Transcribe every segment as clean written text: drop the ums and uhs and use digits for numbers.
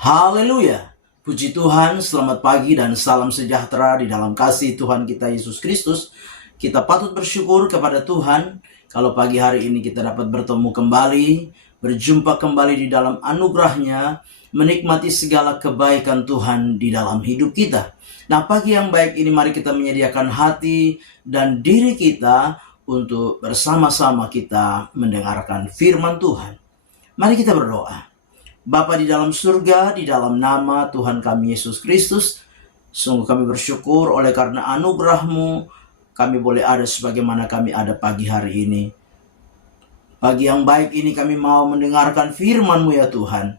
Haleluya. Puji Tuhan, selamat pagi dan salam sejahtera di dalam kasih Tuhan kita Yesus Kristus. Kita patut bersyukur kepada Tuhan kalau pagi hari ini kita dapat bertemu kembali, berjumpa kembali di dalam anugerah-Nya, menikmati segala kebaikan Tuhan di dalam hidup kita. Nah, pagi yang baik ini mari kita menyediakan hati dan diri kita untuk bersama-sama kita mendengarkan firman Tuhan. Mari kita berdoa. Bapa di dalam surga, di dalam nama Tuhan kami Yesus Kristus, sungguh kami bersyukur oleh karena anugerah-Mu, kami boleh ada sebagaimana kami ada pagi hari ini. Pagi yang baik ini kami mau mendengarkan firman-Mu ya Tuhan.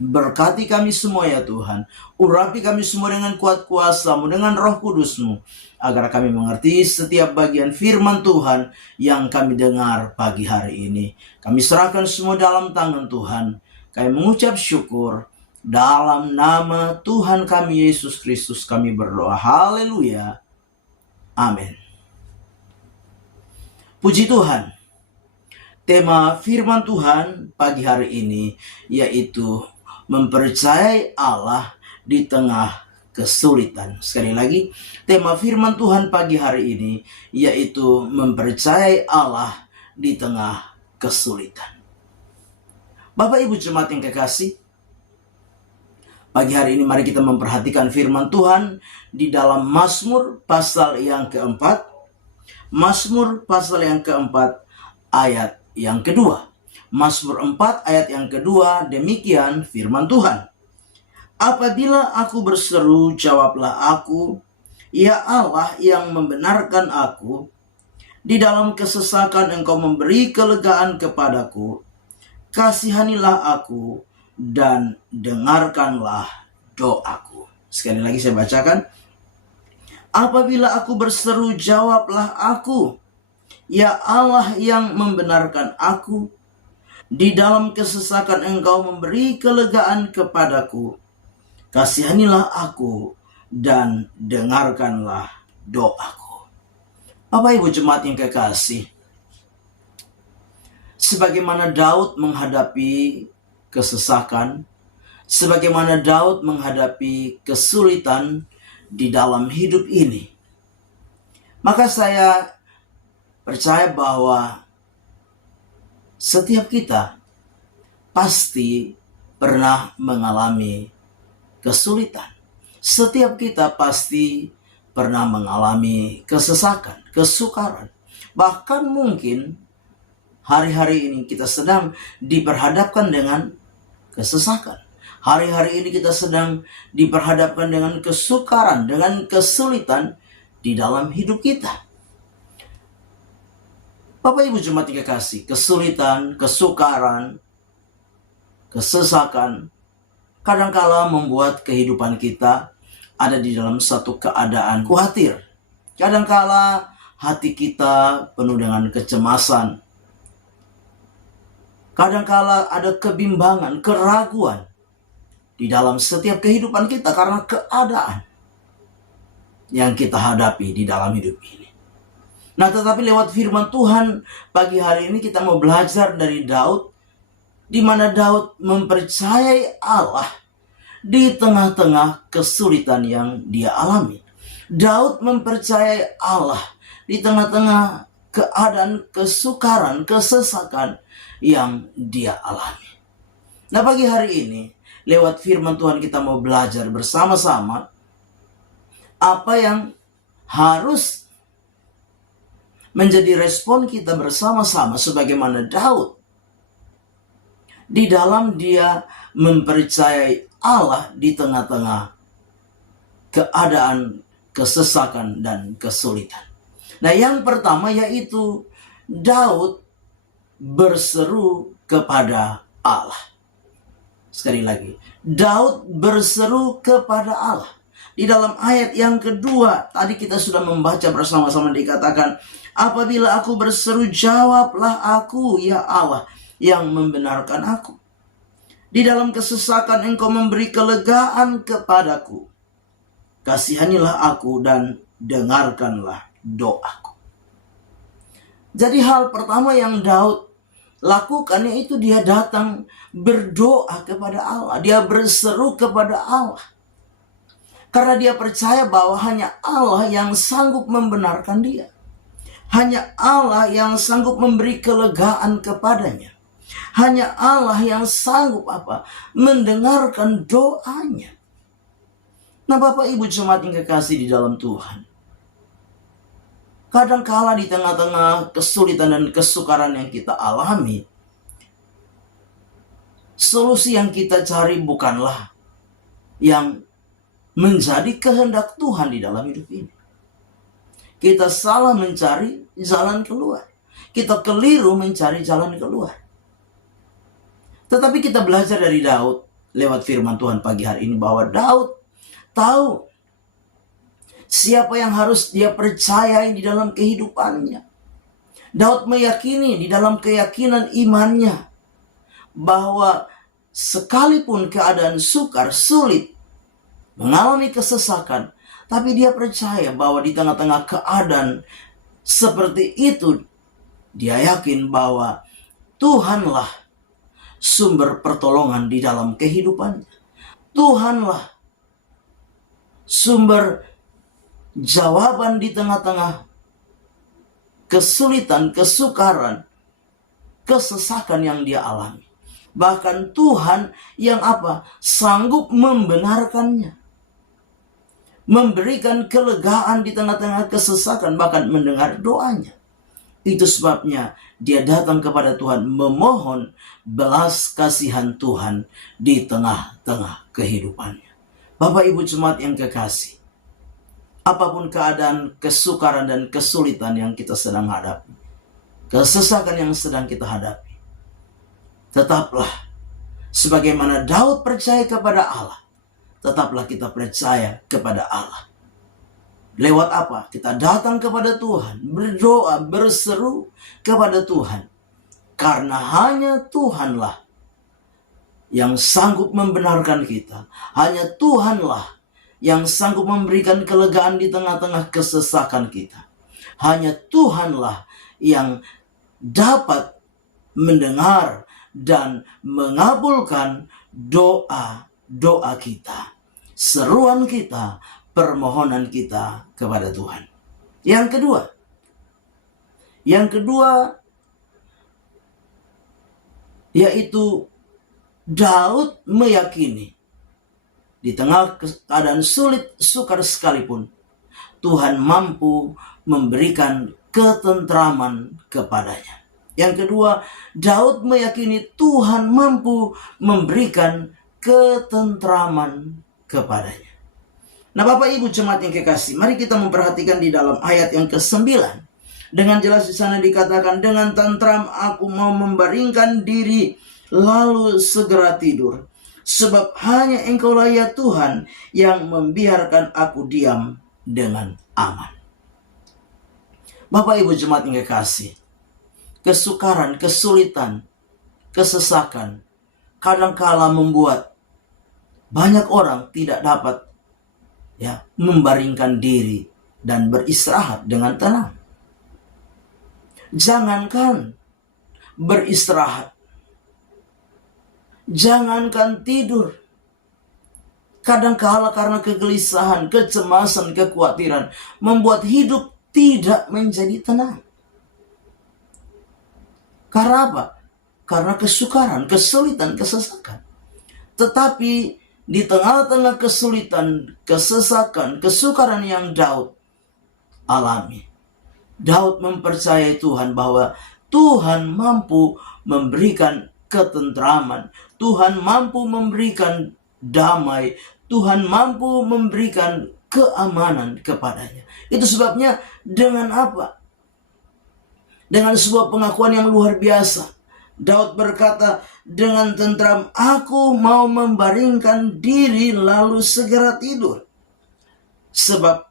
Berkati kami semua ya Tuhan. Urapi kami semua dengan kuat kuasa-Mu, dengan roh kudus-Mu, agar kami mengerti setiap bagian firman Tuhan yang kami dengar pagi hari ini. Kami serahkan semua dalam tangan Tuhan. Kami mengucap syukur dalam nama Tuhan kami Yesus Kristus kami berdoa. Haleluya. Amin. Puji Tuhan. Tema firman Tuhan pagi hari ini yaitu mempercayai Allah di tengah kesulitan. Sekali lagi, tema firman Tuhan pagi hari ini yaitu mempercayai Allah di tengah kesulitan. Bapak Ibu jemaat yang kekasih, pagi hari ini mari kita memperhatikan firman Tuhan di dalam Mazmur pasal yang keempat. Mazmur pasal yang keempat ayat yang kedua. Mazmur 4 ayat yang kedua, demikian firman Tuhan. Apabila aku berseru, jawablah aku, ya Allah yang membenarkan aku. Di dalam kesesakan Engkau memberi kelegaan kepadaku. Kasihanilah aku dan dengarkanlah doaku. Sekali lagi saya bacakan. Apabila aku berseru, jawablah aku. Ya Allah yang membenarkan aku. Di dalam kesesakan Engkau memberi kelegaan kepadaku. Kasihanilah aku dan dengarkanlah doaku. Bapak Ibu jemaat yang kekasih, sebagaimana Daud menghadapi kesesakan, sebagaimana Daud menghadapi kesulitan di dalam hidup ini, maka saya percaya bahwa setiap kita pasti pernah mengalami kesulitan. Setiap kita pasti pernah mengalami kesesakan, kesukaran. Bahkan mungkin hari-hari ini kita sedang diperhadapkan dengan kesesakan. Hari-hari ini kita sedang diperhadapkan dengan kesukaran, dengan kesulitan di dalam hidup kita. Bapak Ibu jemaat yang kekasih, kesulitan, kesukaran, kesesakan kadangkala membuat kehidupan kita ada di dalam satu keadaan khawatir. Kadangkala hati kita penuh dengan kecemasan. Kadangkala ada kebimbangan, keraguan di dalam setiap kehidupan kita karena keadaan yang kita hadapi di dalam hidup ini. Nah, tetapi lewat firman Tuhan pagi hari ini kita mau belajar dari Daud, di mana Daud mempercayai Allah di tengah-tengah kesulitan yang dia alami. Daud mempercayai Allah di tengah-tengah keadaan kesukaran, kesesakan yang dia alami. Nah, pagi hari ini lewat firman Tuhan kita mau belajar bersama-sama apa yang harus menjadi respon kita bersama-sama sebagaimana Daud di dalam dia mempercayai Allah di tengah-tengah keadaan kesesakan dan kesulitan. Nah, yang pertama yaitu Daud berseru kepada Allah. Sekali lagi, Daud berseru kepada Allah. Di dalam ayat yang kedua, tadi kita sudah membaca bersama-sama dikatakan, apabila aku berseru, jawablah aku, ya Allah yang membenarkan aku. Di dalam kesesakan Engkau memberi kelegaan kepadaku. Kasihanilah aku dan dengarkanlah doaku. Jadi hal pertama yang Daud lakukan, yaitu dia datang berdoa kepada Allah. Dia berseru kepada Allah. Karena dia percaya bahwa hanya Allah yang sanggup membenarkan dia. Hanya Allah yang sanggup memberi kelegaan kepadanya. Hanya Allah yang sanggup mendengarkan doanya. Nah, Bapak Ibu jemaat yang kekasih di dalam Tuhan, kadangkala di tengah-tengah kesulitan dan kesukaran yang kita alami, solusi yang kita cari bukanlah yang menjadi kehendak Tuhan di dalam hidup ini. Kita salah mencari jalan keluar. Kita keliru mencari jalan keluar. Tetapi kita belajar dari Daud lewat firman Tuhan pagi hari ini, bahwa Daud tahu siapa yang harus dia percayai di dalam kehidupannya. Daud meyakini di dalam keyakinan imannya bahwa sekalipun keadaan sukar, sulit, mengalami kesesakan, tapi dia percaya bahwa di tengah-tengah keadaan seperti itu, dia yakin bahwa Tuhanlah sumber pertolongan di dalam kehidupannya. Tuhanlah sumber jawaban di tengah-tengah kesulitan, kesukaran, kesesakan yang dia alami. Bahkan Tuhan yang sanggup membenarkannya, memberikan kelegaan di tengah-tengah kesesakan, bahkan mendengar doanya. Itu sebabnya dia datang kepada Tuhan memohon belas kasihan Tuhan di tengah-tengah kehidupannya. Bapak Ibu jemaat yang kekasih, apapun keadaan kesukaran dan kesulitan yang kita sedang hadapi, kesesakan yang sedang kita hadapi, tetaplah sebagaimana Daud percaya kepada Allah, tetaplah kita percaya kepada Allah. Lewat kita datang kepada Tuhan, berdoa, berseru kepada Tuhan. Karena hanya Tuhanlah yang sanggup membenarkan kita. Hanya Tuhanlah yang sanggup memberikan kelegaan di tengah-tengah kesesakan kita. Hanya Tuhanlah yang dapat mendengar dan mengabulkan doa-doa kita, seruan kita, permohonan kita kepada Tuhan. Yang kedua yaitu Daud meyakini di tengah keadaan sulit, sukar sekalipun, Tuhan mampu memberikan ketentraman kepadanya. Yang kedua, Daud meyakini Tuhan mampu memberikan ketentraman kepadanya. Nah, Bapak Ibu jemaat yang kekasih, mari kita memperhatikan di dalam ayat yang ke-9. Dengan jelas di sana dikatakan, dengan tentram aku mau membaringkan diri, lalu segera tidur. Sebab hanya Engkaulah ya Tuhan yang membiarkan aku diam dengan aman. Bapak Ibu jemaat yang kekasih, kesukaran, kesulitan, kesesakan kadangkala membuat banyak orang tidak dapat membaringkan diri dan beristirahat dengan tenang. Jangankan beristirahat, jangankan tidur, kadangkala karena kegelisahan, kecemasan, kekhawatiran membuat hidup tidak menjadi tenang. Karena Karena kesukaran, kesulitan, kesesakan. Tetapi di tengah-tengah kesulitan, kesesakan, kesukaran yang Daud alami, Daud mempercayai Tuhan bahwa Tuhan mampu memberikan ketentraman, Tuhan mampu memberikan damai, Tuhan mampu memberikan keamanan kepadanya. Itu sebabnya dengan dengan sebuah pengakuan yang luar biasa, Daud berkata, dengan tentram aku mau membaringkan diri lalu segera tidur. Sebab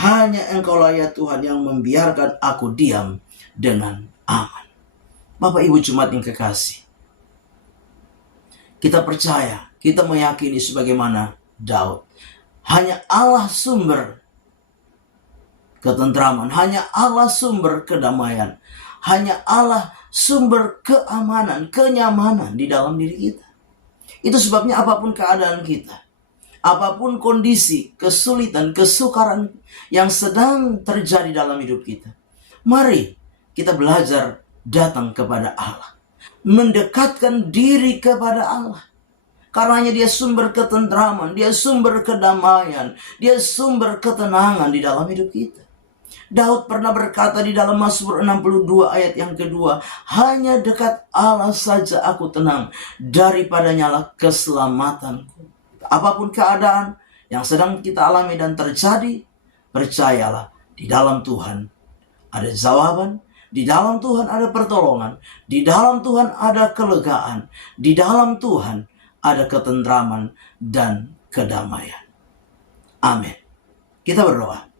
hanya Engkaulah ya Tuhan yang membiarkan aku diam dengan aman. Bapak Ibu jemaat yang kekasih, kita percaya, kita meyakini sebagaimana Daud, hanya Allah sumber ketentraman, hanya Allah sumber kedamaian, hanya Allah sumber keamanan, kenyamanan di dalam diri kita. Itu sebabnya apapun keadaan kita, apapun kondisi, kesulitan, kesukaran yang sedang terjadi dalam hidup kita, mari kita belajar datang kepada Allah, mendekatkan diri kepada Allah. Karenanya dia sumber ketentraman, dia sumber kedamaian, dia sumber ketenangan di dalam hidup kita. Daud pernah berkata di dalam Mazmur 62 ayat yang kedua, hanya dekat Allah saja aku tenang, daripadanya lah keselamatanku. Apapun keadaan yang sedang kita alami dan terjadi, percayalah di dalam Tuhan ada jawaban, di dalam Tuhan ada pertolongan, di dalam Tuhan ada kelegaan, di dalam Tuhan ada ketentraman dan kedamaian. Amin. Kita berdoa.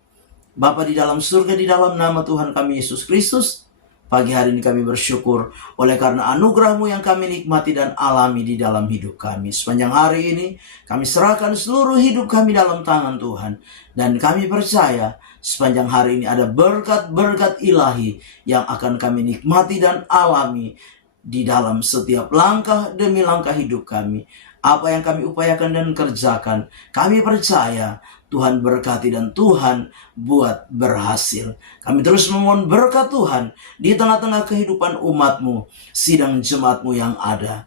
Bapa di dalam surga, di dalam nama Tuhan kami Yesus Kristus, pagi hari ini kami bersyukur oleh karena anugerah-Mu yang kami nikmati dan alami di dalam hidup kami. Sepanjang hari ini kami serahkan seluruh hidup kami dalam tangan Tuhan. Dan kami percaya sepanjang hari ini ada berkat-berkat ilahi yang akan kami nikmati dan alami di dalam setiap langkah demi langkah hidup kami. Apa yang kami upayakan dan kerjakan, kami percaya Tuhan berkati dan Tuhan buat berhasil. Kami terus memohon berkat Tuhan di tengah-tengah kehidupan umat-Mu, sidang jemaat-Mu yang ada.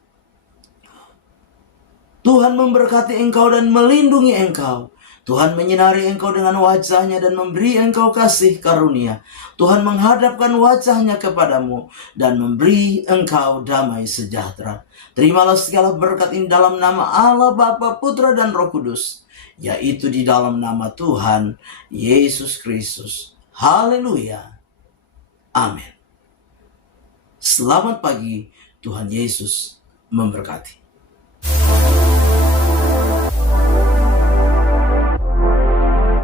Tuhan memberkati engkau dan melindungi engkau. Tuhan menyinari engkau dengan wajah-Nya dan memberi engkau kasih karunia. Tuhan menghadapkan wajah-Nya kepadamu dan memberi engkau damai sejahtera. Terimalah segala berkat ini dalam nama Allah Bapa, Putra dan Roh Kudus, yaitu di dalam nama Tuhan Yesus Kristus. Haleluya. Amin. Selamat pagi, Tuhan Yesus memberkati.